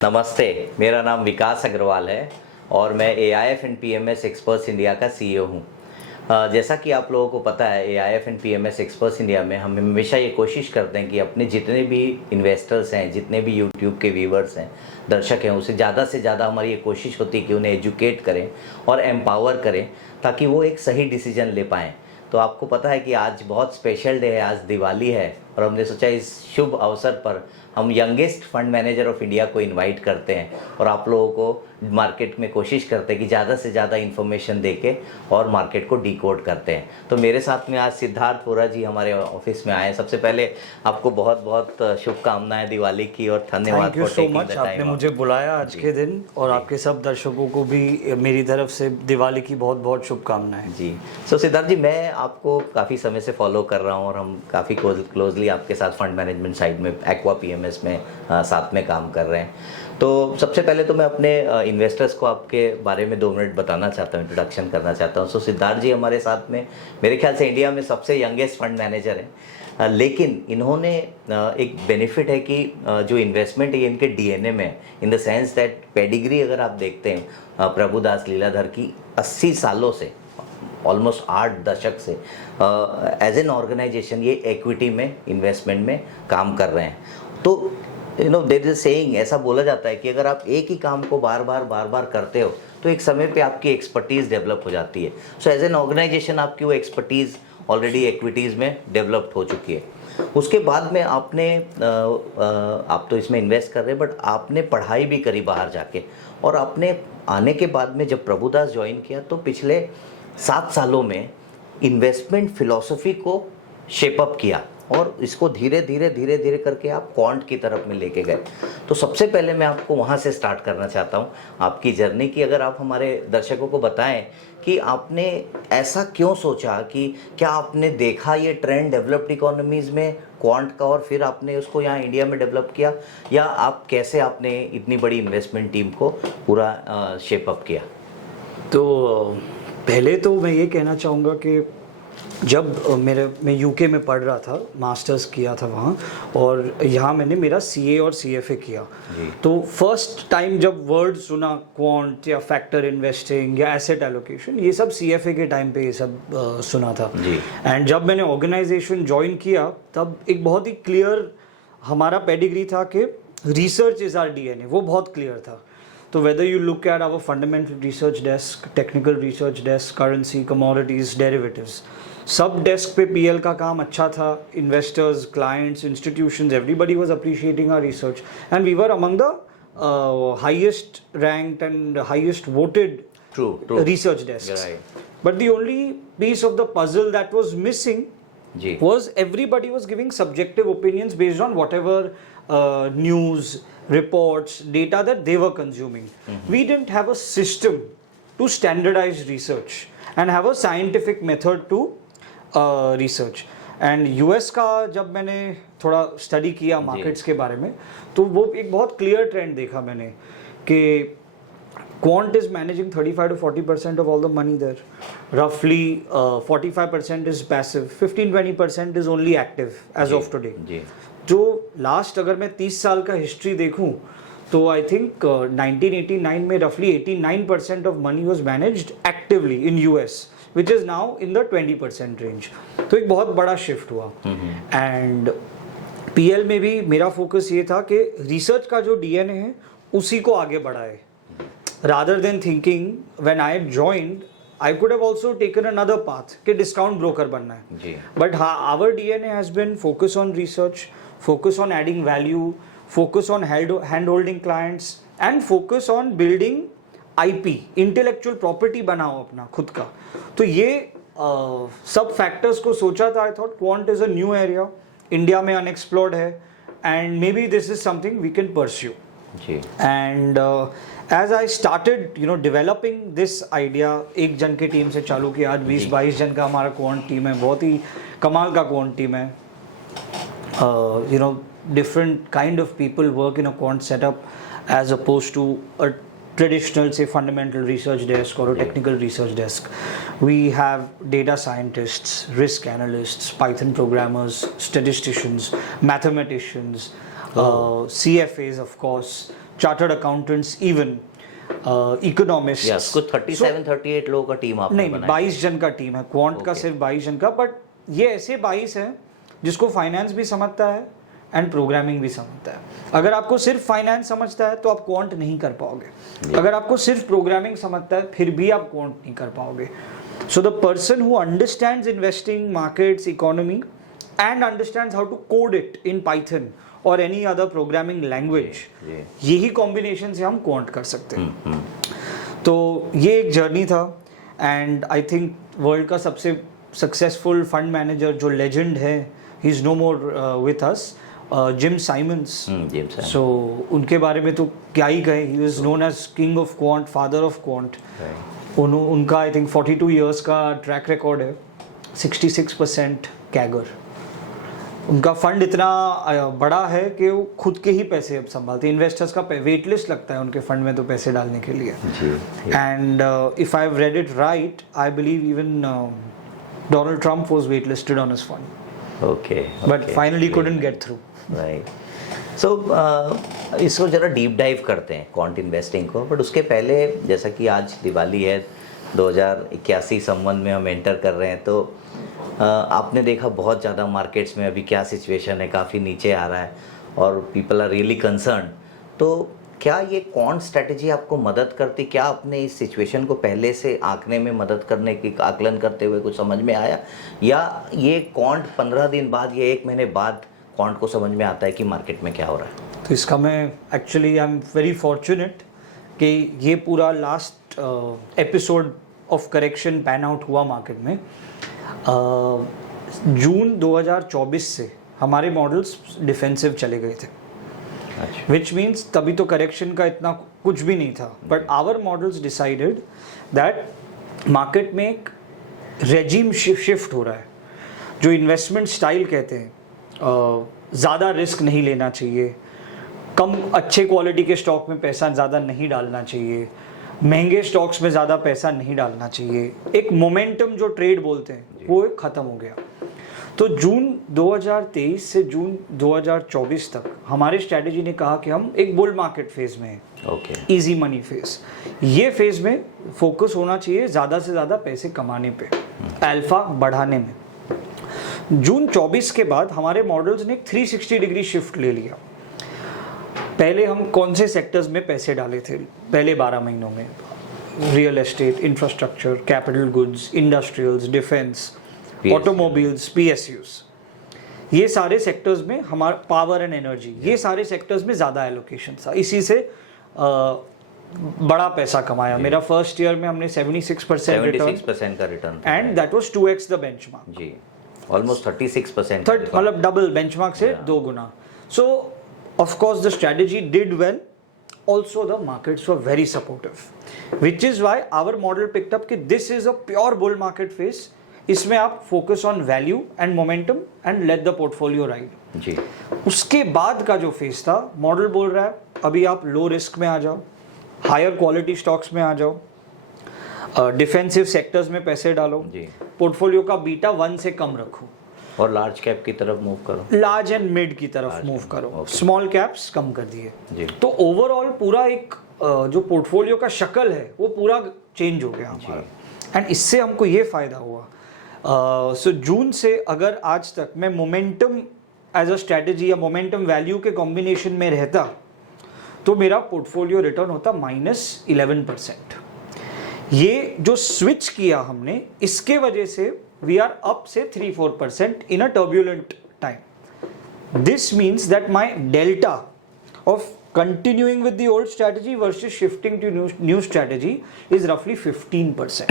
नमस्ते, मेरा नाम विकास अग्रवाल है और मैं AIF and PMS experts India का CEO हूँ। जैसा कि आप लोगों को पता है, AIF and PMS experts India में हम हमेशा ये कोशिश करते हैं कि अपने जितने भी इन्वेस्टर्स हैं, जितने भी यूट्यूब के व्यूवर्स हैं, दर्शक हैं, उसे ज़्यादा से ज़्यादा हमारी ये कोशिश होती है कि उन्हें एजुकेट करें और एम्पावर करें ताकि वो एक सही डिसीजन ले पाएँ। तो आपको पता है कि आज बहुत स्पेशल डे है, आज दिवाली है और हमने सोचा इस शुभ अवसर पर हम youngest fund manager of India को इनवाइट करते हैं और आप लोगों को मार्केट में कोशिश करते हैं कि ज़्यादा से ज़्यादा इन्फॉर्मेशन देके और मार्केट को डिकोड करते हैं। तो मेरे साथ में आज सिद्धार्थ वोरा जी हमारे ऑफिस में आए। सबसे पहले आपको बहुत बहुत शुभकामनाएं दिवाली की और धन्यवाद। थैंक यू सो मच, आपने मुझे बुलाया आज के दिन और आपके सब दर्शकों को भी मेरी तरफ से दिवाली की बहुत बहुत शुभकामनाएं। जी। सो सिद्धार्थ जी, मैं आपको काफ़ी समय से फॉलो कर रहा हूँ और हम काफ़ी क्लोजली आपके साथ फंड मैनेजमेंट साइड में एक्वा PMS में साथ में काम कर रहे हैं। तो सबसे पहले तो मैं अपने इन्वेस्टर्स को आपके बारे में 2 मिनट बताना चाहता हूँ, इंट्रोडक्शन करना चाहता हूँ। सो सिद्धार्थ जी हमारे साथ में मेरे ख्याल से इंडिया में सबसे यंगेस्ट फंड मैनेजर हैं, लेकिन इन्होंने एक बेनिफिट है कि जो इन्वेस्टमेंट है इनके DNA में, in the sense that pedigree अगर आप देखते हैं प्रभुदास लीलाधर की 80 सालों से, ऑलमोस्ट 8 दशक से एज एन ऑर्गेनाइजेशन ये इक्विटी में इन्वेस्टमेंट में काम कर रहे हैं। तो देयर इज सेइंग, ऐसा बोला जाता है कि अगर आप एक ही काम को बार बार करते हो तो एक समय पे आपकी एक्सपर्टीज़ डेवलप हो जाती है। सो एज एन ऑर्गेनाइजेशन आपकी वो एक्सपर्टीज़ ऑलरेडी इक्विटीज़ में डेवलप्ड हो चुकी है। उसके बाद में आपने आप तो इसमें इन्वेस्ट कर रहे हैं, बट आपने पढ़ाई भी करी बाहर जाके और आपने आने के बाद में जब प्रभुदास ज्वाइन किया तो पिछले 7 सालों में इन्वेस्टमेंट फिलॉसफी को शेपअप किया और इसको धीरे धीरे करके आप क्वांट की तरफ में लेके गए। तो सबसे पहले मैं आपको वहाँ से स्टार्ट करना चाहता हूँ आपकी जर्नी की। अगर आप हमारे दर्शकों को बताएं कि आपने ऐसा क्यों सोचा, कि क्या आपने देखा ये ट्रेंड डेवलप्ड इकोनॉमीज़ में क्वांट का और फिर आपने उसको यहाँ इंडिया में डेवलप किया, या आप कैसे आपने इतनी बड़ी इन्वेस्टमेंट टीम को पूरा शेपअप किया? तो पहले तो मैं ये कहना चाहूँगा कि जब मैं यूके में पढ़ रहा था, मास्टर्स किया था वहाँ, और यहाँ मैंने मेरा CA और CFA किया। तो फर्स्ट टाइम जब वर्ड सुना क्वांट या फैक्टर इन्वेस्टिंग या एसेट एलोकेशन, ये सब CFA के टाइम पे ये सब सुना था। एंड जब मैंने ऑर्गेनाइजेशन ज्वाइन किया तब एक बहुत ही क्लियर हमारा पेडिग्री था कि रिसर्च इज़ आवर DNA, वो बहुत क्लियर था। तो whether you look at our fundamental research desk, technical research desk, currency, commodities, derivatives, सब डेस्क पे PL का काम अच्छा था। Investors, clients, institutions, everybody was appreciating our research and we were among the highest ranked and highest voted research desks. Right. But the only piece of the puzzle that was missing was everybody was giving subjective opinions based on whatever news, reports, data that they were consuming. We didn't have a system to standardize research and have a scientific method to research. And US का जब मैंने थोड़ा study किया markets के बारे में, तो वो एक बहुत क्लियर ट्रेंड देखा मैंने कि quant is managing 35 to 40% of all the money there. Roughly 45% is passive, 15-20% is only active as of today. जो लास्ट अगर मैं 30 साल का हिस्ट्री देखूं तो आई थिंक 1989 में रफली 89% of money was managed actively in US, which is now in the 20% range. तो एक बहुत बड़ा शिफ्ट हुआ। एंड PL में भी मेरा फोकस ये था कि रिसर्च का जो DNA है उसी को आगे बढ़ाए, rather than thinking when I joined I could have also taken another path कि डिस्काउंट ब्रोकर बनना है। But our DNA has been focus on research, focus on adding value, focus on hand-holding clients and focus on building IP, intellectual property बनाओ अपना खुद का। तो ये सब फैक्टर्स को सोचा था। I thought quant is a new area, India में unexplored है and maybe this is something we can pursue. And as I started developing this idea, एक जन की टीम से चालू किया, आज 20-22 जन का हमारा क्वांट टीम है, बहुत ही कमाल का क्वांट टीम है। Different kind of people work in a quant setup as opposed to a traditional, say, fundamental research desk or a technical research desk. We have data scientists, risk analysts, Python programmers, statisticians, mathematicians, CFAs of course, chartered accountants, even economist. Yes, कुछ 37-38 लोगों का team आपने नहीं, बनाया। 22 जन का team है, quant का Okay. सिर्फ 22 जन का, बट ये ऐसे 22 हैं जिसको फाइनेंस भी समझता है एंड प्रोग्रामिंग भी समझता है। अगर आपको सिर्फ फाइनेंस समझता है तो आप क्वांट नहीं कर पाओगे, अगर आपको सिर्फ प्रोग्रामिंग समझता है फिर भी आप क्वांट नहीं कर पाओगे। So the person who understands investing, markets, economy and understands how to code it in Python or any other programming language, यही कॉम्बिनेशन से हम क्वांट कर सकते हैं। तो ये एक जर्नी था, एंड आई थिंक वर्ल्ड का सबसे सक्सेसफुल फंड मैनेजर जो लेजेंड है, he is no more with us, Jim Simons. So उनके बारे में तो क्या ही कहें, he is known as king of quant, father of quant. उनका आई थिंक 42 ईयर्स का ट्रैक रिकॉर्ड है, 66% कैगर। उनका फंड इतना बड़ा है कि वो खुद के ही पैसे अब संभालते हैं। इन्वेस्टर्स का वेट लिस्ट लगता है उनके फंड में तो पैसे डालने के लिए। And if I have read it right, I believe even Donald Trump was wait listed on his fund, okay, but finally couldn't get through. Right. So इसको जरा डीप डाइव करते हैं क्वांट इन्वेस्टिंग को, बट उसके पहले जैसा कि आज दिवाली है, 2081 संबंध में हम एंटर कर रहे हैं, तो आपने देखा बहुत ज़्यादा मार्केट्स में अभी क्या सिचुएशन है, काफ़ी नीचे आ रहा है और पीपल आर रियली कंसर्न। तो क्या ये क्वांट स्ट्रेटजी आपको मदद करती, क्या आपने इस सिचुएशन को पहले से आंकने में मदद करने की आकलन करते हुए कुछ समझ में आया, या ये क्वांट 15 दिन बाद या 1 महीने बाद क्वांट को समझ में आता है कि मार्केट में क्या हो रहा है? तो इसका मैं actually I am very fortunate कि ये पूरा last episode of correction pan out हुआ मार्केट में। जून 2024 से हमारे मॉडल्स डिफेंसिव चले गए थे, विच मीन्स तभी तो करेक्शन का इतना कुछ भी नहीं था, but our models decided that market में एक रेजिम शिफ्ट हो रहा है, जो इन्वेस्टमेंट स्टाइल कहते हैं। ज़्यादा रिस्क नहीं लेना चाहिए, कम अच्छे क्वालिटी के स्टॉक में पैसा ज़्यादा नहीं डालना चाहिए, महंगे स्टॉक्स में ज़्यादा पैसा नहीं डालना चाहिए। एक मोमेंटम जो ट्रेड बोलते हैं वो ख़त्म हो गया। तो जून 2023 से जून 2024 तक हमारे स्ट्रैटेजी ने कहा कि हम एक बुल मार्केट फेज में हैं, ओके, इजी मनी फेज। ये फेज में फोकस होना चाहिए ज़्यादा से ज़्यादा पैसे कमाने पे, अल्फा बढ़ाने में। जून 24 के बाद हमारे मॉडल्स ने 360 डिग्री शिफ्ट ले लिया। पहले हम कौन से सेक्टर्स में पैसे डाले थे पहले 12 महीनों में? Real estate, infrastructure, capital goods, industrials, defence, automobiles, PSUs, ये सारे सेक्टर्स में हमारा पावर एंड एनर्जी, ये सारे सेक्टर्स में ज़्यादा एलोकेशन था। इसी से बड़ा पैसा कमाया। मेरा फर्स्ट ईयर में हमने 76% का return, and that was 2x the benchmark जी, ऑलमोस्ट 36%, मतलब डबल बेंचमार्क से 2 गुना। So of course the strategy did well, also the markets were very supportive, which is why our model picked up कि this is a pure bull market phase। इसमें आप focus on value and momentum and let the portfolio ride जी। उसके बाद का जो phase था, model बोल रहा है अभी आप लो रिस्क में आ जाओ, हायर क्वालिटी स्टॉक्स में आ जाओ, डिफेंसिव सेक्टर्स में पैसे डालो जी, पोर्टफोलियो का बीटा 1 से कम रखो और लार्ज कैप की तरफ मूव करो, लार्ज एंड मिड की तरफ मूव करो, स्मॉल कैप्स कम कर दिए जी। तो ओवरऑल पूरा एक जो पोर्टफोलियो का शक्ल है वो पूरा चेंज हो गया हमारा, एंड इससे हमको ये फ़ायदा हुआ। सो जून से अगर आज तक मैं मोमेंटम एज अ स्ट्रैटेजी या मोमेंटम वैल्यू के कॉम्बिनेशन में रहता तो मेरा पोर्टफोलियो रिटर्न होता -11%। ये जो स्विच किया हमने, इसके वजह से वी आर अप से 3-4% in a turbulent time. This means that my delta of continuing with the old strategy versus shifting to new strategy is roughly 15%।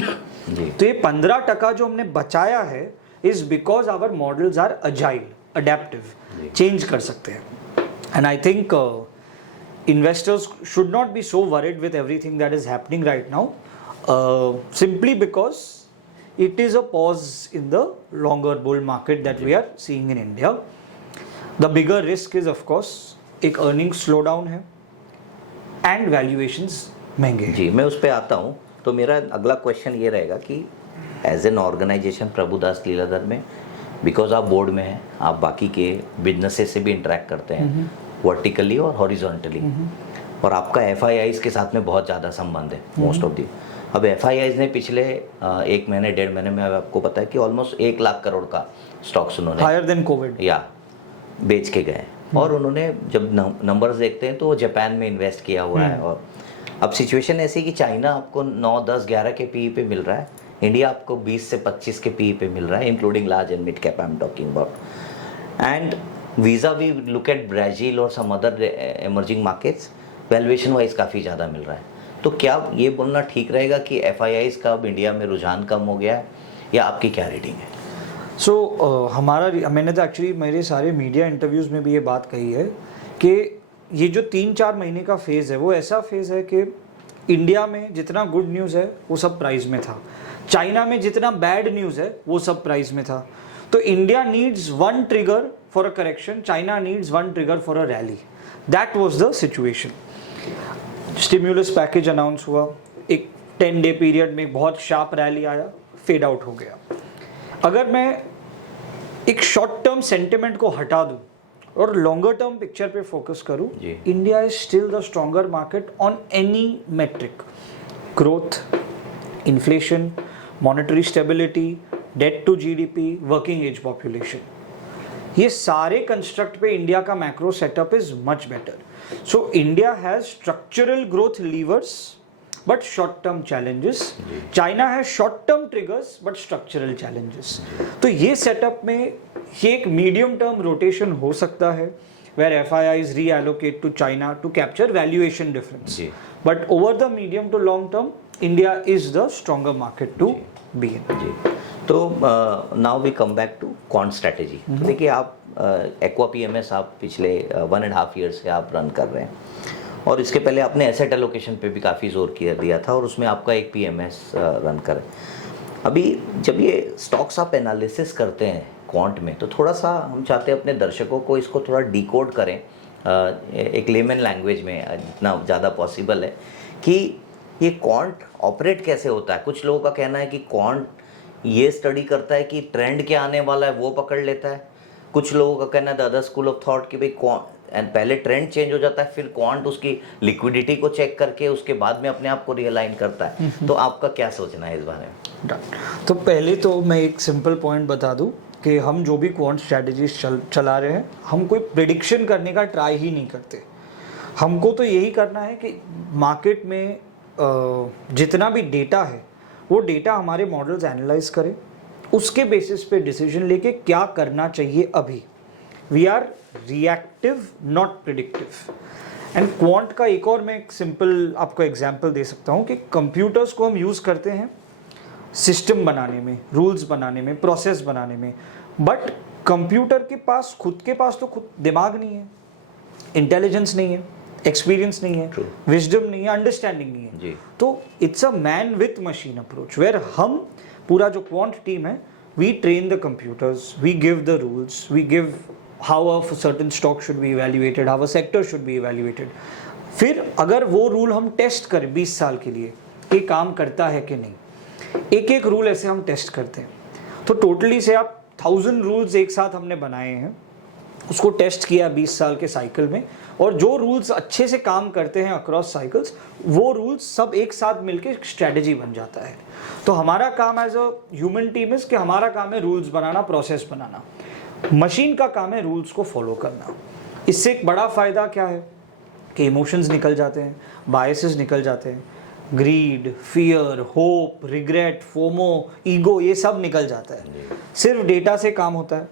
तो ये 15% जो हमने बचाया है is because our models are agile, adaptive, change कर सकते हैं। And I think investors should not be so worried with everything that is happening right now, simply because it is a pause in the longer bull market that we are seeing in India। The bigger risk is of course एक earning slow down है and valuations महंगे हैं। जी, मैं उस पर आता हूँ। तो मेरा अगला क्वेश्चन ये रहेगा कि as an organization Prabhudas Lilladher में, बिकॉज आप बोर्ड में हैं, आप बाकी के बिजनेसेस से भी इंटरेक्ट करते हैं वर्टिकली और हॉरिजॉन्टली, और आपका एफ के साथ में बहुत ज़्यादा संबंध है मोस्ट ऑफ दी। अब एफ ने पिछले 1 महीने 1.5 महीने में आपको पता है कि ऑलमोस्ट 1 लाख करोड़ का स्टॉक्स उन्होंने हायर देन कोविड या बेच के गए। और उन्होंने जब नंबर्स देखते हैं तो वो जापान में इन्वेस्ट किया हुआ है। और अब सिचुएशन ऐसी कि चाइना आपको 9, 10, 11 के पीई पे मिल रहा है, इंडिया आपको 20 से 25 के पीई पे मिल रहा है, including large and mid cap I am talking about. And whereas we look at Brazil और some other emerging markets, valuation wise काफ़ी ज़्यादा मिल रहा है। तो क्या ये बोलना ठीक रहेगा कि एफ का अब इंडिया में रुझान कम हो गया है, या आपकी क्या रीडिंग है? मैंने तो एक्चुअली मेरे सारे मीडिया इंटरव्यूज़ में भी ये बात कही है कि ये जो 3-4 महीने का फेज़ है वो ऐसा फेज़ है कि इंडिया में जितना गुड न्यूज़ है वो सब प्राइस में था, चाइना में जितना बैड न्यूज़ है वो सब प्राइस में था। तो India needs 1 trigger for a correction, China needs 1 trigger for a rally. That was the situation. Stimulus package announce हुआ, एक 10 डे पीरियड में बहुत शार्प रैली आया, फेड आउट हो गया। अगर मैं एक शॉर्ट टर्म सेंटिमेंट को हटा दूं और लॉन्गर टर्म पिक्चर पे फोकस करूं, India is still the stronger market on any metric, growth, inflation, monetary stability, debt to GDP, working age population. ये सारे कंस्ट्रक्ट पे इंडिया का macro setup is much better. So India has structural growth levers but short term challenges. China has short term triggers but structural challenges. तो ये setup में ये एक medium term rotation हो सकता है where FIIs reallocate to China to capture valuation difference. But over the medium to long term, India is the stronger market to be in. तो now we come back to quant strategy. देखिए आप aqua PMS आप पिछले 1.5 years से आप run कर रहे हैं, और इसके पहले आपने एसेट एलोकेशन पे भी काफ़ी जोर दिया था, और उसमें आपका एक PMS रन कर। अभी जब ये स्टॉक्स आप एनालिसिस करते हैं क्वांट में, तो थोड़ा सा हम चाहते हैं अपने दर्शकों को इसको थोड़ा डिकोड करें एक लेमन लैंग्वेज में जितना ज़्यादा पॉसिबल है, कि ये क्वांट ऑपरेट कैसे होता है। कुछ लोगों का कहना है कि क्वांट ये स्टडी करता है कि ट्रेंड क्या आने वाला है वो पकड़ लेता है। कुछ लोगों का कहना है the other school of thought कि भाई पहले ट्रेंड चेंज हो जाता है, फिर क्वांट उसकी लिक्विडिटी को चेक करके उसके बाद में अपने आप को रियलाइन करता है। तो आपका क्या सोचना है इस बारे में? तो पहले तो मैं एक सिंपल पॉइंट बता दूं कि हम जो भी क्वांट स्ट्रैटेजीज चला रहे हैं, हम कोई प्रिडिक्शन करने का ट्राई ही नहीं करते। हमको तो यही करना है कि मार्केट में जितना भी डेटा है वो डेटा हमारे मॉडल्स एनालाइज करें, उसके बेसिस पे डिसीजन लेके क्या करना चाहिए। अभी we are reactive not predictive. And quant का एक और मैं एक सिंपल आपको एग्जांपल दे सकता हूँ कि कंप्यूटर्स को हम यूज़ करते हैं सिस्टम बनाने में, रूल्स बनाने में, प्रोसेस बनाने में, बट कंप्यूटर के पास खुद तो खुद दिमाग नहीं है, इंटेलिजेंस नहीं है, एक्सपीरियंस नहीं है, विजडम नहीं है, अंडरस्टैंडिंग नहीं है। तो it's a man with machine approach, where हम पूरा जो क्वांट टीम है, we train the computers, we give the rules, we give how a certain stock should be evaluated, how a sector should be evaluated. फिर अगर वो rule हम test करें 20 साल के लिए कि काम करता है कि नहीं, एक एक रूल ऐसे हम टेस्ट करते हैं। तो टोटली से आप 1000 रूल्स एक साथ हमने बनाए हैं, उसको टेस्ट किया 20 साल के साइकिल में, और जो रूल्स अच्छे से काम करते हैं अक्रॉस साइकिल्स, वो रूल्स सब एक साथ मिलके एक स्ट्रैटेजी बन जाता है। तो हमारा काम as a human team is कि हमारा काम है रूल्स बनाना, प्रोसेस बनाना। मशीन का काम है रूल्स को फॉलो करना। इससे एक बड़ा फ़ायदा क्या है कि इमोशंस निकल जाते हैं, बायसेस निकल जाते हैं, greed, fear, hope, regret, FOMO, ego, ये सब निकल जाता है। सिर्फ डेटा से काम होता है।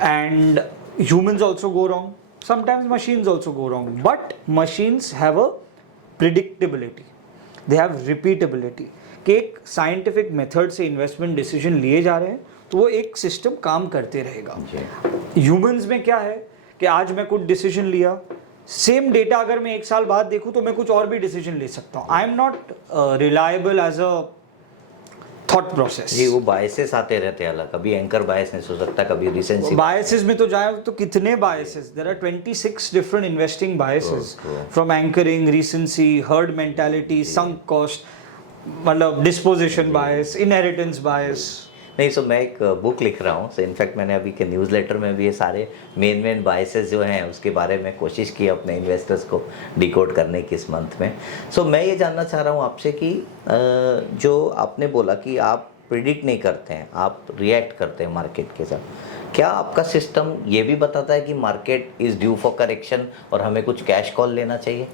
And humans also go wrong, sometimes machines also go wrong, but machines have a predictability, they have repeatability कि एक साइंटिफिक मेथड से इन्वेस्टमेंट डिसीजन लिए जा रहे हैं तो वो एक सिस्टम काम करते रहेगा। ह्यूमंस में क्या है कि आज मैं कुछ डिसीजन लिया, सेम डेटा अगर मैं 1 साल बाद देखूं तो मैं कुछ और भी डिसीजन ले सकता हूं। I am not reliable as a thought process. जी, वो बायसेस आते रहते हैं अलग, कभी एंकर बायसेस हो सकता है, कभी रिसेंसी बायसेस में तो जाए तो कितने biases, there are 26 different investing biases, from anchoring, recency, herd mentality, sunk cost, मतलब डिस्पोजिशन बायस, इनहेरिटेंस बायस। नहीं, सो मैं एक बुक लिख रहा हूँ, सो इनफैक्ट मैंने अभी के न्यूज़लेटर में भी ये सारे मेन बायसेस जो हैं उसके बारे में कोशिश की अपने इन्वेस्टर्स को डिकोड करने की इस मंथ में। सो मैं ये जानना चाह रहा हूँ आपसे कि जो आपने बोला कि आप प्रिडिक्ट नहीं करते हैं, आप रिएक्ट करते हैं मार्केट के साथ, क्या आपका सिस्टम ये भी बताता है कि market is due for correction और हमें कुछ कैश कॉल लेना चाहिए?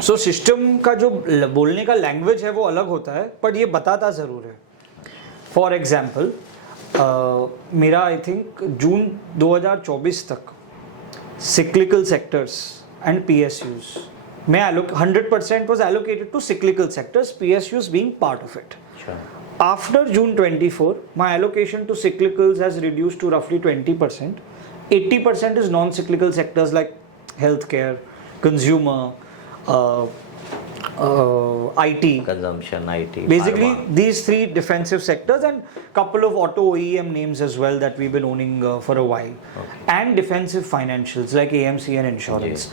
सो सिस्टम का जो बोलने का लैंग्वेज है वो अलग होता है, पर ये बताता ज़रूर है। फॉर एग्जाम्पल मेरा आई थिंक जून 2024 तक सिक्लिकल सेक्टर्स एंड PSUs मैं 100% was allocated to cyclical sectors, PSUs being part of it. After June 24, my allocation to cyclicals has reduced to roughly 20%. 80% is non-cyclical sectors like healthcare, consumer, IT. Consumption, IT. Basically, pharma. these three defensive sectors and couple of auto OEM names as well that we've been owning for a while. And defensive financials like AMC and insurance.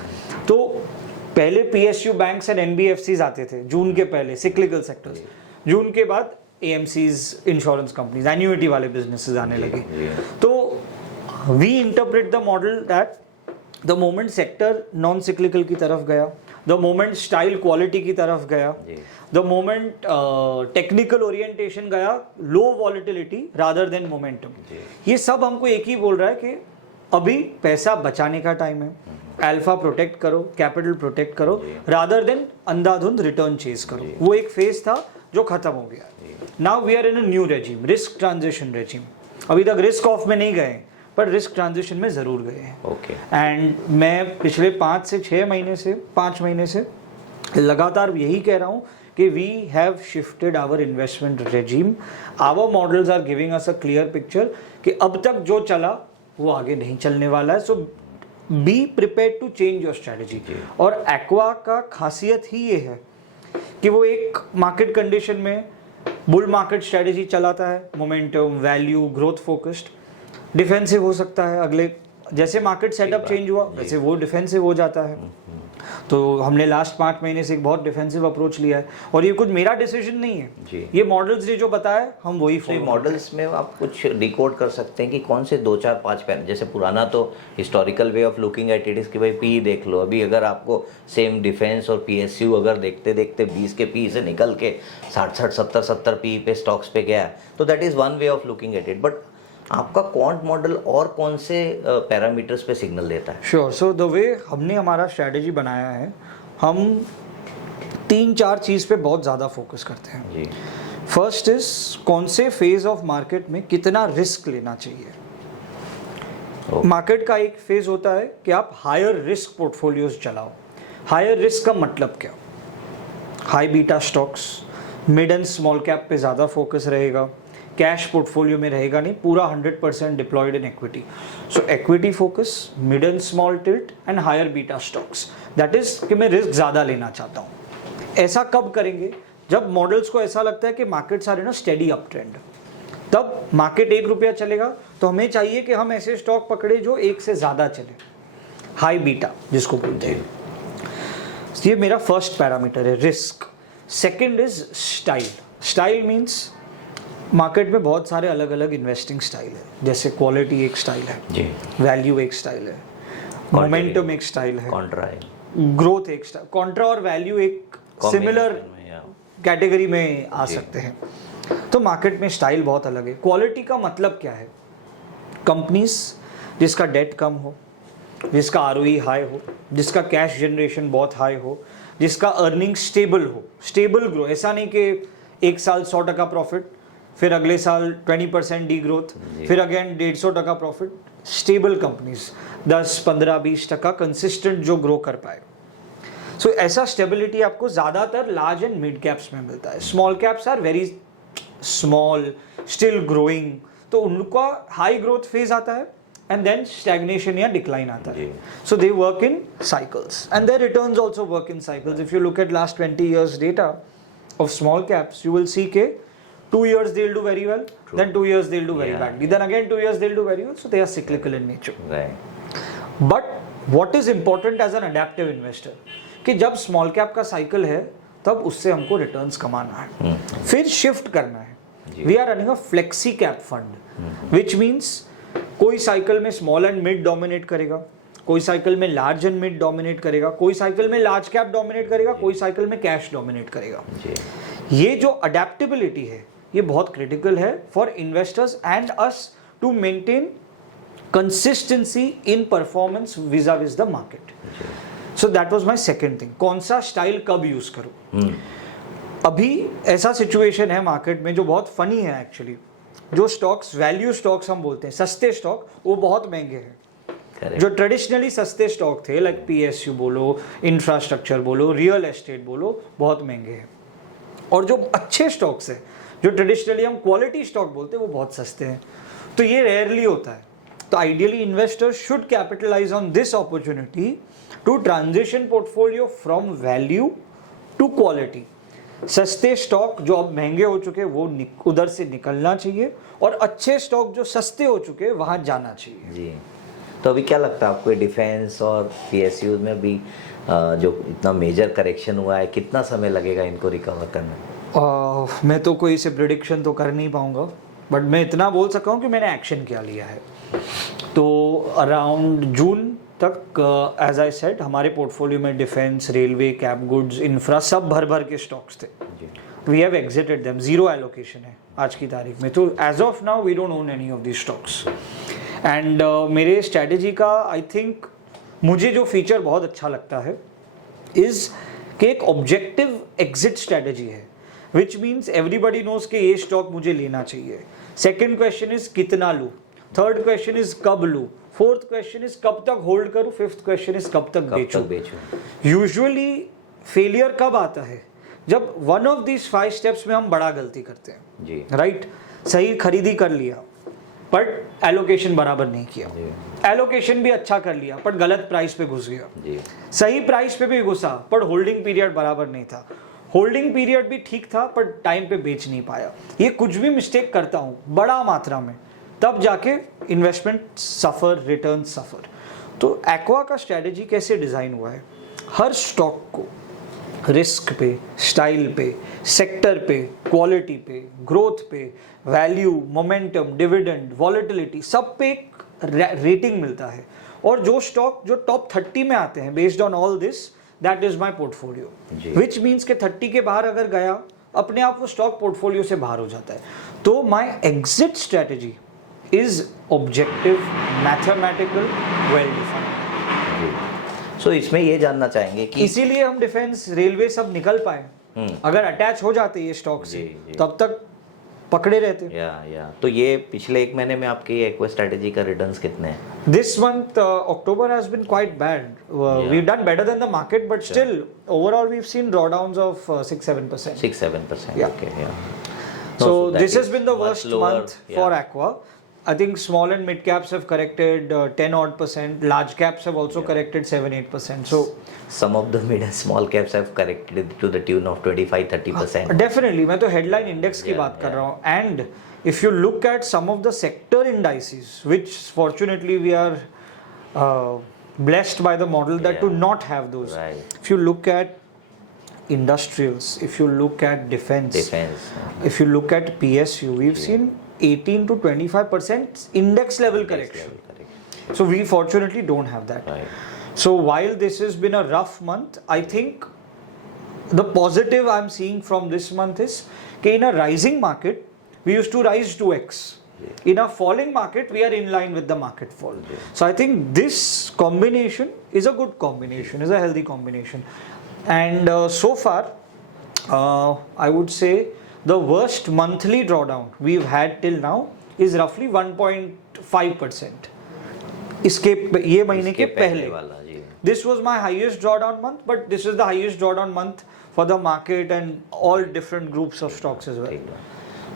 तो पहले PSU banks and NBFCs आते थे जून के पहले, cyclical sectors. जून के बाद AMCs, insurance companies, annuity वाले businesses आने लगे. तो we interpret the model that the moment sector non-cyclical की तरफ गया, the moment style quality की तरफ गया, the moment technical orientation गया, low volatility rather than momentum. ये सब हमको एक ही बोल रहा है कि अभी पैसा बचाने का टाइम है, अल्फा प्रोटेक्ट करो, कैपिटल प्रोटेक्ट करो, रादर देन अंधाधुंध रिटर्न चेज करो। वो एक फेज था जो खत्म हो गया। Now we are in a new regime, risk transition regime. अभी तक रिस्क ऑफ में नहीं गए, पर रिस्क ट्रांजिशन में ज़रूर गए हैं। ओके। एंड मैं पिछले 5 महीने से लगातार यही कह रहा हूँ कि we have shifted our investment regime, our models are giving us a clear picture कि अब तक जो चला वो आगे नहीं चलने वाला है। So be prepared to change your strategy. और एक्वा का खासियत ही ये है कि वो एक मार्केट कंडीशन में बुल मार्केट स्ट्रैटेजी चलाता है, momentum, value, growth focused. Defensive हो सकता है, अगले जैसे मार्केट सेटअप चेंज हुआ वैसे वो डिफेंसिव हो जाता है। तो हमने लास्ट 5 महीने से एक बहुत डिफेंसिव अप्रोच लिया है, और ये कुछ मेरा डिसीजन नहीं है जी। ये मॉडल्स ने जो बताया हम वही फॉलो। मॉडल्स में आप कुछ डिकोड कर सकते हैं कि कौन से 2 4 5 पैन, जैसे पुराना तो historical way of looking at it is कि भाई पी देख लो। अभी अगर आपको सेम डिफेंस और PSU अगर देखते देखते 20 के पी से निकल के 60 70 पी पे स्टॉक्स पे गया, तो that is one way of looking at it. But आपका क्वांट मॉडल और कौन से पैरामीटर्स पे सिग्नल देता है? श्योर। सो द वे हमने हमारा स्ट्रैटेजी बनाया है, हम 3-4 चीज़ पे बहुत ज़्यादा फोकस करते हैं जी। फर्स्ट इज कौन से फेज ऑफ मार्केट में कितना रिस्क लेना चाहिए। मार्केट का एक फेज होता है कि आप हायर रिस्क पोर्टफोलियोज चलाओ। हायर रिस्क का मतलब क्या? High beta stocks, mid and small cap पे ज़्यादा फोकस रहेगा, कैश पोर्टफोलियो में रहेगा नहीं, पूरा 100% deployed in equity. So equity focus, mid and small tilt and higher beta stocks. That is कि मैं रिस्क ज़्यादा लेना चाहता हूँ। ऐसा कब करेंगे? जब मॉडल्स को ऐसा लगता है कि markets are in a steady up trend. तब मार्केट 1 रुपया चलेगा तो हमें चाहिए कि हम ऐसे स्टॉक पकड़े जो 1 से ज़्यादा चले, हाई बीटा जिसको बोलते हैं। ये मेरा फर्स्ट पैरामीटर है, risk. Second is style. Style means market में बहुत सारे अलग अलग इन्वेस्टिंग स्टाइल है, जैसे क्वालिटी एक स्टाइल है जी, वैल्यू एक स्टाइल है, मोमेंटम एक स्टाइल है, कॉन्ट्रा है, ग्रोथ एक स्टाइल। कॉन्ट्रा और वैल्यू एक सिमिलर कैटेगरी में आ सकते हैं। तो मार्केट में स्टाइल बहुत अलग है। क्वालिटी का मतलब क्या है? कंपनीज जिसका डेट कम हो, जिसका ROE हाई हो, जिसका कैश जनरेशन बहुत हाई हो, जिसका अर्निंग स्टेबल हो, स्टेबल ग्रो। ऐसा नहीं कि एक साल 100% प्रॉफिट, फिर अगले साल 20% डी ग्रोथ, फिर again 150% profit. Stable companies 10, 15, 20% consistent जो ग्रो कर पाए। सो ऐसा स्टेबिलिटी आपको ज़्यादातर लार्ज एंड मिड कैप्स में मिलता है। Small caps are very small, still growing, तो उनका हाई ग्रोथ फेज आता है एंड देन स्टैग्नेशन या डिक्लाइन आता है। So they work in cycles and their returns also work in cycles. If you look at last 20 years data of small caps, you will see के 2 years they'll do very well, then 2 years they'll do very badly, then again 2 years they'll do very well. So they are cyclical in nature. Right. But what is important as an adaptive investor कि जब small cap का cycle है तब उससे हमको returns कमाना है, फिर shift करना है we are running a flexi cap fund, which means कोई साइकिल में स्मॉल एंड मिड डोमिनेट करेगा, कोई साइकिल में लार्ज एंड मिड डोमिनेट करेगा, कोई साइकिल में लार्ज कैप डोमिनेट करेगा, कोई साइकिल में कैश डोमिनेट करेगा। ये जो अडेप्टेबिलिटी है ये बहुत क्रिटिकल है for investors and us to maintain consistency in performance vis the market. So that was my second thing, कौन सा स्टाइल कब यूज करूं। अभी ऐसा सिचुएशन है मार्केट में जो बहुत फनी है एक्चुअली, जो स्टॉक्स वैल्यू स्टॉक्स हम बोलते हैं, सस्ते स्टॉक, वो बहुत महंगे हैं। जो ट्रेडिशनली सस्ते स्टॉक थे लाइक पीएसयू बोलो, इंफ्रास्ट्रक्चर बोलो, रियल एस्टेट बोलो, बहुत महंगे हैं। और जो अच्छे स्टॉक्स हैं, जो ट्रेडिशनली हम क्वालिटी स्टॉक बोलते हैं, वो बहुत सस्ते हैं। तो ये रेयरली होता है। तो ideally investors should capitalise on this opportunity to transition portfolio from value to quality. सस्ते स्टॉक जो अब महंगे हो चुके हैं वो उधर से निकलना चाहिए, और अच्छे स्टॉक जो सस्ते हो चुके हैं वहाँ जाना चाहिए। जी, तो अभी क्या लगता है आपको डिफेंस और पीएसयू में भी जो इतना मेजर करेक्शन हुआ है, कितना समय लगेगा इनको रिकवर करने में? मैं तो कोई से प्रिडिक्शन तो कर नहीं पाऊंगा, बट मैं इतना बोल सकता हूँ कि मैंने एक्शन क्या लिया है। तो अराउंड जून तक एज आई सेड हमारे पोर्टफोलियो में defence, railway, cap goods, infra सब भर भर के स्टॉक्स थे। We have exited them, zero allocation है आज की तारीख में। तो as of now we don't own any of these stocks. And मेरे स्ट्रैटेजी का आई थिंक मुझे जो फीचर बहुत अच्छा लगता है इज़ कि एक ऑब्जेक्टिव एग्जिट स्ट्रैटेजी है, विच मीन्स एवरीबडी नोज कि ये स्टॉक मुझे लेना चाहिए। सेकेंड क्वेश्चन इज कितना लूँ, थर्ड क्वेश्चन इज कब लूँ, फोर्थ क्वेश्चन इज कब तक होल्ड करूँ, फिफ्थ क्वेश्चन इज कब तक बेचूं। यूजुअली फेलियर कब आता है, जब वन ऑफ दीज 5 स्टेप्स में हम बड़ा गलती करते हैं जी, राइट। सही खरीदी कर लिया बट एलोकेशन बराबर नहीं किया, एलोकेशन भी अच्छा कर लिया बट गलत प्राइस पे घुस गया जी, सही प्राइस पे भी घुसा पर होल्डिंग पीरियड बराबर नहीं था, होल्डिंग पीरियड भी ठीक था पर टाइम पे बेच नहीं पाया। ये कुछ भी मिस्टेक करता हूँ बड़ा मात्रा में, तब जाके इन्वेस्टमेंट सफ़र, रिटर्न सफ़र। तो एक्वा का स्ट्रैटेजी कैसे डिज़ाइन हुआ है, हर स्टॉक को रिस्क पे, स्टाइल पे, सेक्टर पे, क्वालिटी पे, ग्रोथ पे, वैल्यू, मोमेंटम, डिविडेंड, वॉलेटिलिटी, सब पे एक रेटिंग मिलता है। और जो स्टॉक जो टॉप 30 में आते हैं based on all this, that is my portfolio, which means के 30 के बाहर अगर गया अपने आप वो स्टॉक पोर्टफोलियो से बाहर हो जाता है। तो my exit strategy is objective, mathematical, well defined. So इसमें ये जानना चाहेंगे कि इसीलिए हम डिफेंस, रेलवे सब निकल पाए। अगर अटैच हो जाते ये स्टॉक से तब तक पकड़े रहते। या तो ये पिछले 1 महीने में आपकी एक्वा स्ट्रेटजी का रिटर्न्स कितने हैं? This month, October has been quite bad. We've done better than the market, but still, overall, we've seen drawdowns of 6-7%. 6-7%. Yeah. Okay, yeah. So that this has is been the much worst lower, month for Aqua. I think small and mid caps have corrected 10-odd%. Large caps have also corrected 7-8%. So some of the mid and small caps have corrected to the tune of 25-30%. definitely, मैं तो headline index की बात कर रहा हूँ. And if you look at some of the sector indices, which fortunately we are blessed by the model that do not have those. Right. If you look at industrials, if you look at defense, if you look at PSU, we've seen 18-25% index level correction. So we fortunately don't have that. Right. So while this has been a rough month, I think the positive I'm seeing from this month is that in a rising market, we used to rise 2x. In a falling market, we are in line with the market fall. So I think this combination is a good combination, is a healthy combination. And so far, I would say the worst monthly drawdown we've had till now is roughly 1.5%. इसके ये महीने के पहले वाला जी. This was my highest drawdown month, but this is the highest drawdown month for the market and all different groups of stocks as well.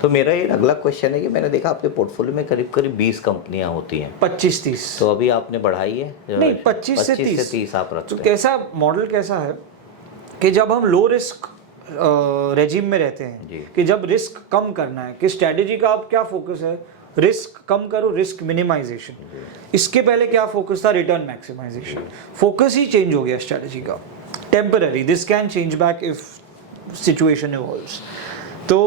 तो मेरा ये अगला क्वेश्चन है कि मैंने देखा आपके पोर्टफोलियो में करीब करीब 20 कंपनियां होती हैं, 25-30। तो अभी आपने बढ़ाई है? नहीं, 25 से 30 आप रखते तो हैं। कैसा मॉडल कैसा है कि जब हम लो रिस्क रेजिम में रहते हैं, कि जब रिस्क कम करना है, कि स्ट्रेटेजी का आप क्या फोकस है, रिस्क कम करो, रिस्क मिनिमाइजेशन। इसके पहले क्या फोकस था, रिटर्न मैक्सिमाइजेशन। फोकस ही चेंज हो गया स्ट्रेटेजी का, temporary, this can change back if situation evolves. तो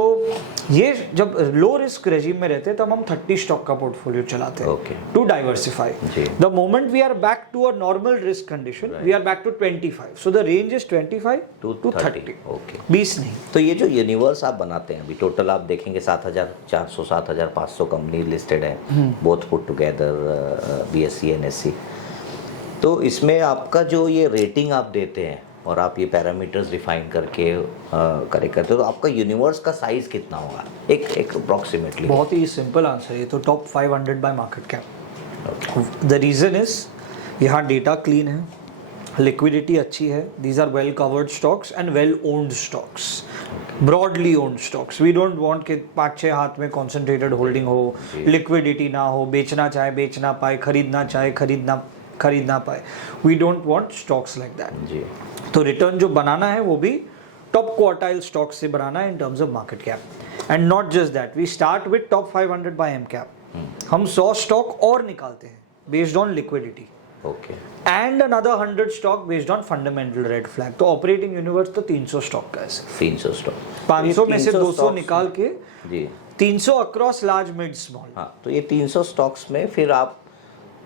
ये जब लो रिस्क रेजिम में रहते हैं तब हम 30 स्टॉक का पोर्टफोलियो चलाते हैं Okay. To diversify. जी. The moment we are back to a normal risk condition we are back to 25. So the range is 25 to to 30. 30. Okay. 20 नहीं. तो ये जो यूनिवर्स आप बनाते हैं अभी टोटल आप देखेंगे 7,400 7,500 कंपनी लिस्टेड है both put together BSE NSE. तो इसमें आपका जो ये रेटिंग आप देते हैं और आप ये पैरामीटर्स डिफाइन करके करे करते हो तो आपका यूनिवर्स का साइज कितना होगा एक अप्रॉक्सीमेटली? बहुत ही सिंपल आंसर है. ये तो top 500 by market cap. The reason is यहाँ डेटा क्लीन है, लिक्विडिटी अच्छी है, these are well covered stocks and well owned stocks, broadly owned stocks. We don't want कि 5-6 हाथ में कॉन्सेंट्रेटेड होल्डिंग हो, लिक्विडिटी ना हो, बेचना चाहे बेच ना पाए, खरीदना चाहे खरीद ना पाए. We don't want stocks like that. जी. तो रिटर्न जो बनाना है वो भी टॉप क्वार्टाइल स्टॉक से बनाना है in terms of market cap. And not just that, we start with top 500 by M cap. हम 100 स्टॉक और निकालते हैं based on liquidity. Okay. And another 100 stock based on fundamental red flag. तो operating universe तो 300 stock का है. 300 stock. 500 में से 200 stocks निकाल के जी 300 अक्रॉस लार्ज मिड स्मॉल. हाँ. तो ये 300 स्टॉक्स में फिर आप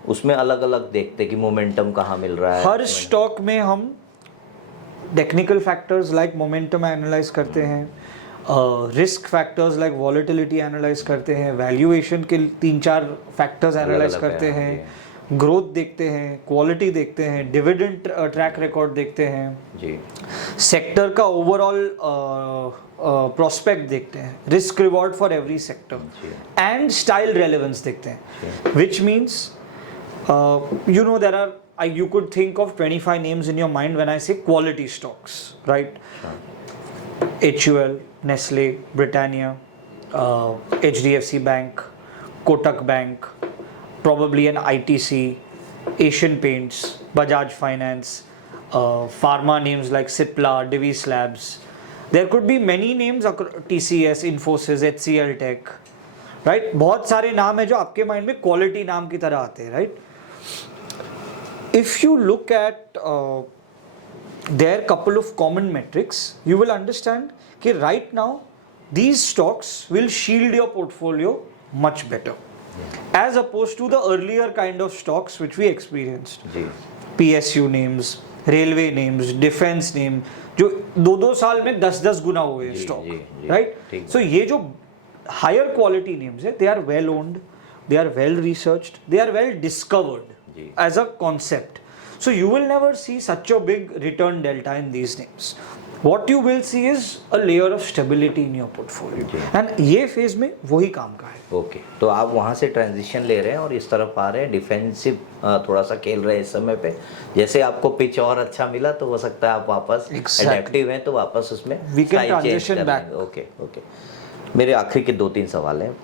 उसमें अलग अलग देखते हैं कि मोमेंटम कहाँ मिल रहा है. हर स्टॉक में हम technical factors like momentum analyse करते हैं, risk factors like volatility analyse करते हैं, वैल्यूएशन के 3-4 फैक्टर्स एनालाइज अलग-अलग करते हैं, हैं, ग्रोथ देखते हैं, क्वालिटी देखते हैं, डिविडेंड ट्रैक रिकॉर्ड देखते हैं, जी. सेक्टर का ओवरऑल प्रोस्पेक्ट देखते हैं, risk reward for every sector and style relevance देखते हैं. Which means you know there are you could think of 25 names in your mind when I say quality stocks, right? HUL, Nestle, Britannia, HDFC Bank, Kotak Bank, probably an ITC, Asian Paints, Bajaj Finance, pharma names like Cipla, Divi's Labs. There could be many names, TCS, Infosys, HCL Tech, right? बहुत सारे नाम है जो आपके mind में quality नाम की तरह आते हैं, right? If you look at their couple of common metrics, you will understand कि right now these stocks will shield your portfolio much better as opposed to the earlier kind of stocks which we experienced. Ji. PSU names, railway names, defense name जो 2-2 साल में 10-10 गुना हुए stock, right? सो ये जो higher quality names है, they are well owned, they are well researched, they are well discovered as a concept. So you will never see such a big return delta in these names. What you will see is a layer of stability in your portfolio. And ये phase में वही काम का है. Okay. तो आप वहाँ से ट्रांजिशन ले रहे हैं और इस तरफ आ रहे हैं, डिफेंसिव थोड़ा सा खेल रहे हैं इस समय पे. जैसे आपको पिच और अच्छा मिला तो हो सकता है आप वापस एडेप्टिव हैं तो वापस उसमें We can transition back. Okay. Okay. मेरे आखिरी के 2-3 सवाल हैं.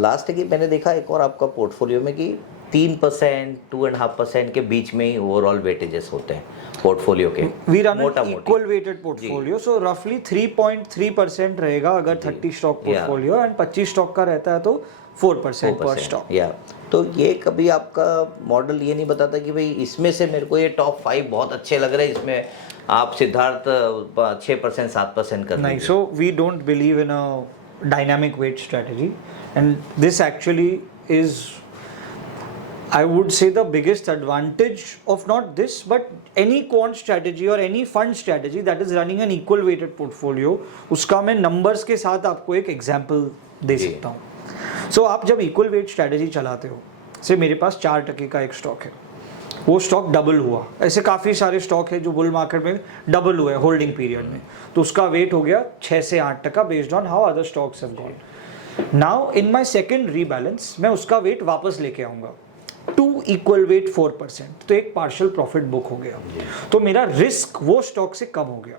लास्ट है कि मैंने देखा एक और आपका पोर्टफोलियो में कि 3%, 2.5% के बीच में ही ओवरऑल वेटेजेस होते हैं पोर्टफोलियो के. We run an equal weighted portfolio, so roughly 3.3% रहेगा अगर 30 स्टॉक पोर्टफोलियो एंड 25 स्टॉक का रहता है तो 4% पर स्टॉक. या तो ये कभी आपका मॉडल ये नहीं बताता कि भाई इसमें से मेरे को ये टॉप 5 बहुत अच्छे लग रहे हैं, इसमें आप सिद्धार्थ 6% 7% कर नहीं. So we don't believe in a dynamic weight strategy, and this actually is, I would say, the biggest advantage of not this but any quant strategy or any fund strategy that is running an equal weighted portfolio. उसका मैं numbers के साथ आपको एक example दे सकता हूँ. So आप जब equal weight strategy चलाते हो, से मेरे पास 4% का एक स्टॉक है, वो स्टॉक डबल हुआ. ऐसे काफ़ी सारे स्टॉक है जो बुल मार्केट में डबल हुए होल्डिंग पीरियड में, तो उसका वेट हो गया 6 से 8% based on how other stocks have gone. Now in my second rebalance मैं उसका वेट वापस लेके आऊँगा टू इक्वल वेट 4%, तो एक पार्शियल प्रॉफिट बुक हो गया. तो मेरा रिस्क वो स्टॉक से कम हो गया.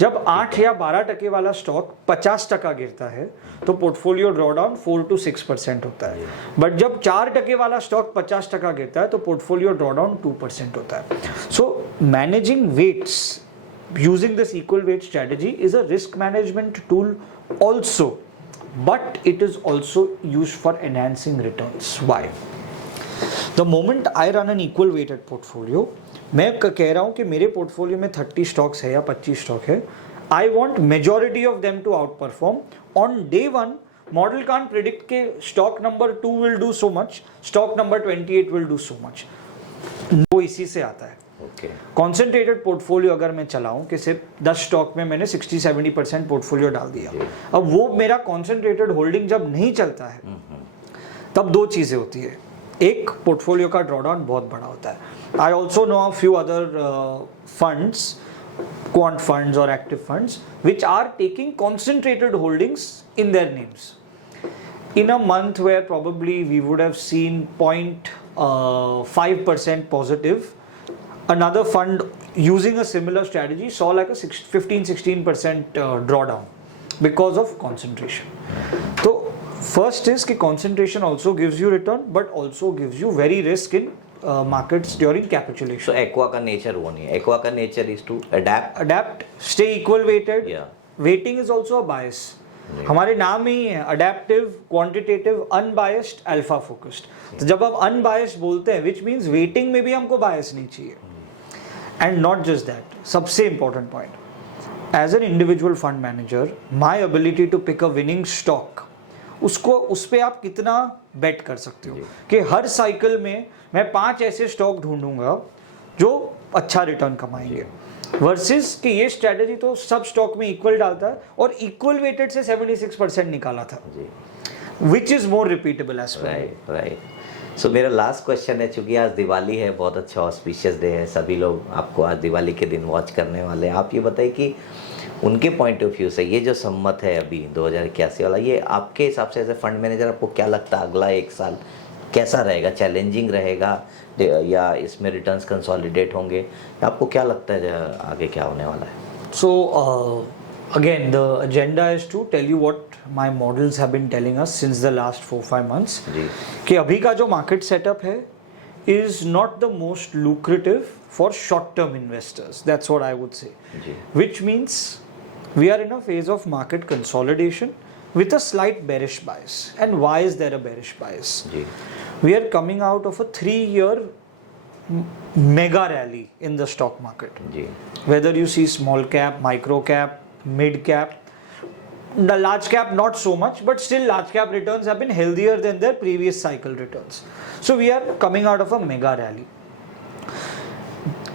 जब 8 या 12% वाला स्टॉक 50% गिरता है तो पोर्टफोलियो ड्रॉडाउन 4 to 6% होता है. बट जब 4% वाला स्टॉक 50% गिरता है तो पोर्टफोलियो ड्रॉडाउन 2% होता है. So managing weights using this equal weight strategy is a risk management tool also, but it is also used for enhancing returns. Why? The moment I run an equal weighted portfolio, मैं कह रहा हूँ कि मेरे portfolio में 30 stocks है या 25 stock है, I want majority of them to outperform. On day one, model can't predict कि stock number 2 will do so much, stock number 28 will do so much. वो इसी से आता है. ओके. कॉन्सेंट्रेटेड पोर्टफोलियो अगर मैं चलाऊं कि सिर्फ 10 स्टॉक में मैंने 60-70% पोर्टफोलियो डाल दिया, अब वो मेरा कॉन्सेंट्रेटेड होल्डिंग जब नहीं चलता है तब दो चीज़ें होती है. एक, पोर्टफोलियो का ड्रॉडाउन बहुत बड़ा होता है. I also know a few other funds, quant funds or active funds, which are taking concentrated holdings in their names. In a month where probably we would have seen 0.5% positive, another fund using a similar strategy saw like a 15-16% drawdown because of concentration. So first is कि concentration also gives you return but also gives you very risk in markets during capitulation. So Aqua का nature वो नहीं है. Aqua का nature is to adapt, stay equal weighted. Yeah. Weighting is also a bias. हमारे नाम में ही है adaptive, quantitative, unbiased, alpha focused. तो जब हम unbiased बोलते हैं which means weighting में भी हमको bias नहीं चाहिए. And not just that, सबसे important point, as an individual fund manager, my ability to pick a winning stock, उसको उस पे आप कितना बेट कर सकते हो कि हर साइकिल में मैं 5 ऐसे स्टॉक ढूंढूंगा जो अच्छा रिटर्न कमाएंगे, वर्सेस कि ये स्ट्रेटजी तो सब स्टॉक में इक्वल डालता है और इक्वल वेटेड से 76% निकाला था, which is more repeatable as well. Right. So मेरा लास्ट क्वेश्चन है, चूंकि आज दिवाली है, बहुत अच्छा ऑस्पिशियस डे है, सभी लोग आपको आज दिवाली के दिन वॉच करने वाले हैं. आप ये बताइए कि उनके पॉइंट ऑफ व्यू से ये जो सम्मत है अभी 2081 वाला, ये आपके हिसाब से एज ए फंड मैनेजर आपको क्या लगता है अगला एक साल कैसा रहेगा? चैलेंजिंग रहेगा या इसमें रिटर्न्स कंसोलिडेट होंगे? आपको क्या लगता है आगे क्या होने वाला है? So again, the agenda is to tell you what my models have been telling us since the last 4-5 months. जी. कि अभी का जो मार्केट सेटअप है is not the most lucrative for short-term investors. That's what I would say. जी. Which means we are in a phase of market consolidation with a slight bearish bias. And why is there a bearish bias? जी. We are coming out of a 3-year mega rally in the stock market. जी. Whether you see small cap, micro cap, mid cap, the large cap not so much, but still large cap returns have been healthier than their previous cycle returns. So we are coming out of a mega rally.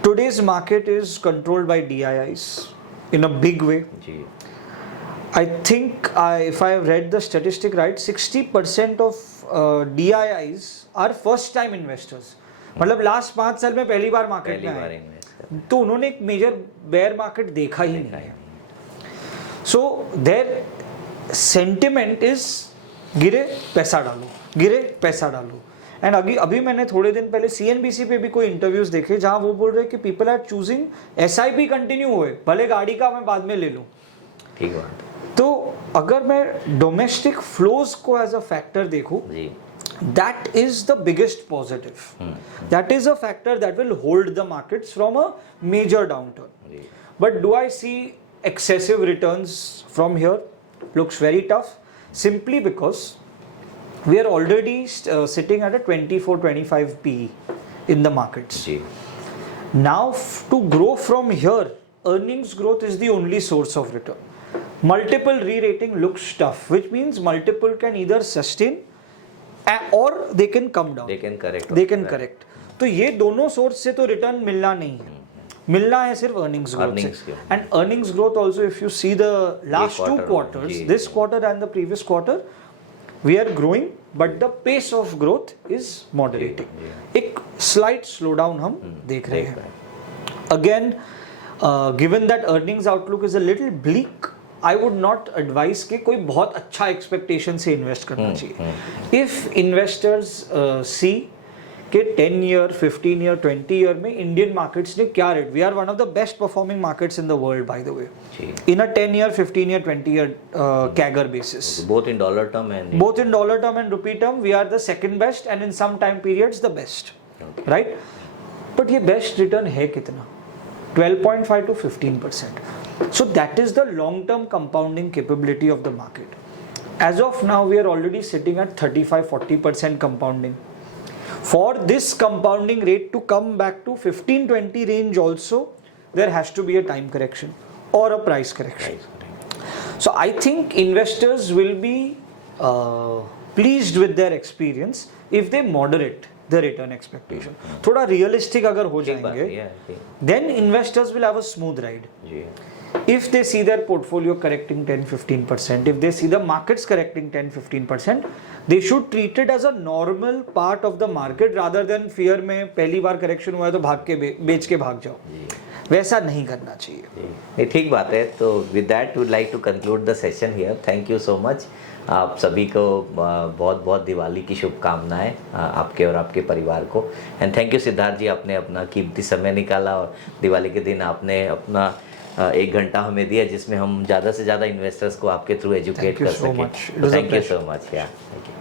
Today's market is controlled by DIIs in a big way. जी. I think if I have read the statistic right, 60% of DIIs are first time investors. मतलब last 5 साल में पहली बार market में आए, तो उन्होंने एक मेजर बेयर मार्केट देखा ही नहीं है. सो देयर सेंटिमेंट इज गिरे पैसा डालो, गिरे पैसा डालो. एंड अभी मैंने थोड़े दिन पहले CNBC पे भी कोई इंटरव्यूज देखे जहां वो बोल रहे कि people are choosing SIP continue हुए, भले गाड़ी का मैं बाद में ले लूं. ठीक बात. तो अगर मैं डोमेस्टिक फ्लोज को एज अ फैक्टर देखूं, that is the biggest positive. That is a factor that will hold the markets from a major downturn. But do I see excessive returns from here? Looks very tough, simply because we are already sitting at a 24-25 PE in the markets. Now to grow from here, earnings growth is the only source of return. Multiple re-rating looks tough, which means multiple can either sustain or they can come down. They can correct. They can correct. तो ये दोनों source से तो return मिलना नहीं है, मिलना है सिर्फ अर्निंग्स ग्रोथ से. And earnings growth also if you see the last 2 quarters, this quarter and the previous quarter, we are growing but the pace of growth is moderating. एक स्लाइट स्लो डाउन हम देख रहे हैं. Again given that earnings outlook is a little bleak, I would not advise कि कोई बहुत अच्छा expectation से इन्वेस्ट करना चाहिए. इफ इन्वेस्टर्स सी कि 10 ईयर, 15 ईयर, 20 ईयर में इंडियन मार्केट्स ने क्या rate, we are one of the best performing markets in the world by the way, in a 10 year, 15 year, 20 year CAGR basis, both in dollar term and rupee term, we are the second best and in some time periods the best. Right? But ये best return है कितना? 12.5 to 15%. So that is the long-term compounding capability of the market. As of now, we are already sitting at 35-40% compounding. For this compounding rate to come back to 15-20 range also, there has to be a time correction. or a price correction. So I think investors will be pleased with their experience if they moderate the return expectation. थोड़ा realistic अगर हो ठीक बात है, जाएंगे, then investors will have a smooth ride. Ji If they see their portfolio correcting 10-15%, if they see the markets correcting 10-15%, they should treat it as a normal part of the market rather than fear में पहली बार correction हुआ है तो भाग के बेच के भाग जाओ. वैसा नहीं करना चाहिए. ये ठीक बात है. तो with that would like to conclude the session here. Thank you so much. आप सभी को बहुत बहुत दिवाली की शुभकामनाएं आपके और आपके परिवार को. एंड थैंक यू सिद्धार्थ जी, आपने अपना कीमती समय निकाला और दिवाली के दिन आपने अपना 1 घंटा हमें दिया जिसमें हम ज़्यादा से ज़्यादा इन्वेस्टर्स को आपके थ्रू एजुकेट कर सकें. Thank you so much. या थैंक यू.